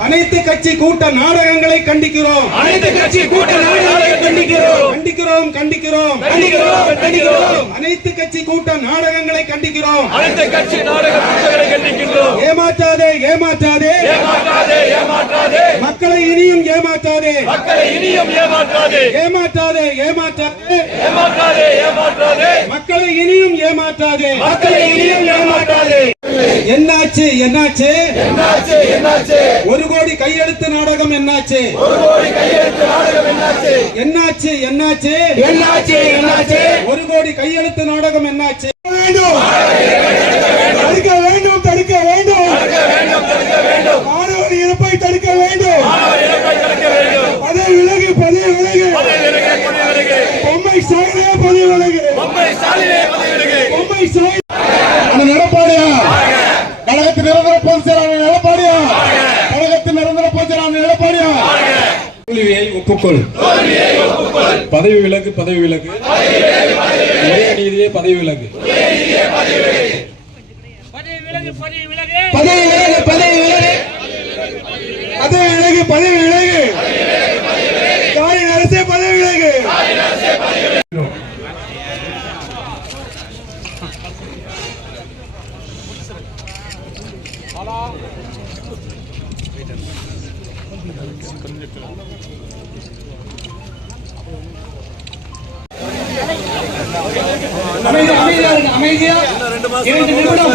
அனைத்து கட்சி கூட்ட நாடகங்களை கண்டிக்கிறோம். அனைத்து கட்சி கூட்ட நாடுகளை கண்டிக்கிறோம். கண்டிக்கிறோம் கண்டிக்கிறோம். கண்டிக்கிறோம் கண்டிக்கிறோம். அனைத்து கட்சி கூட்ட நாடகங்களை கண்டிக்கிறோம். அனைத்து கட்சி நாடக கூட்டங்களை கண்டிக்கின்றோம். ஏமாற்றாதே ஏமாற்றாதே. ஏமாற்றாதே ஏமாற்றாதே. மக்களை இனியும் ஏமாற்றாதே. மக்களை இனியும் ஏமாற்றாதே. ஏமாற்றாதே ஏமாற்றாதே. ஏமாற்றாதே ஏமாற்றாதே. மக்களை இனியும் ஏமாற்றாதே. மக்களை இனியும் ஏமாற்றாதே. என்னாச்சு? என்னாச்சு? என்னாச்சு? என்னாச்சு? ஒரு கோடி கையெழுத்து நாடகம் என்னாச்சு? ஒரு கோடி கையெழுத்து நாடகம் என்னாச்சு? என்னாச்சு? என்னாச்சு? என்னாச்சு? என்னாச்சு? ஒரு கோடி கையெழுத்து நாடகம் என்னாச்சு? வேண்டும். தடுக்க வேண்டும் தடுக்க வேண்டும். மாணவர் இறப்பை தடுக்க வேண்டும். பதவி விலகு பதவி விலகு. பொம்மை சாயிலே பதவி விலகு. பொம்மை ஸ்டாலினே பதவிவிலகு பொம்மை சாய் அந்த நடப்பாடியா கழகத்தின் நிரந்தர பொதுச் செயலாளர் நடப்பாடியா கழகத்தின் நிரந்தர பொதுச் செயலாளர் நடப்பாடியா தோல்வியை ஒப்புக்கொள். பதவி விலகு பதவி விலகு. ஒரே நீதியே பதவி விலகு. பதவி விலகு பதவி விலகு. பதவி விலகு பதவி விலகு. ஸ்டாலின் அரசே பதவி விலகு. அமைதியா இரண்டு நிமிடம்.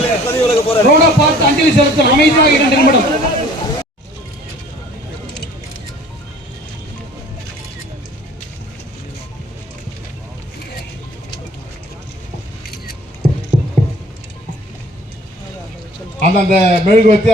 ரோட பார்த்து அஞ்சலி செலுத்தணும் அமைதியா இரண்டு நிமிடம். அந்தந்த மெழுகுவத்தி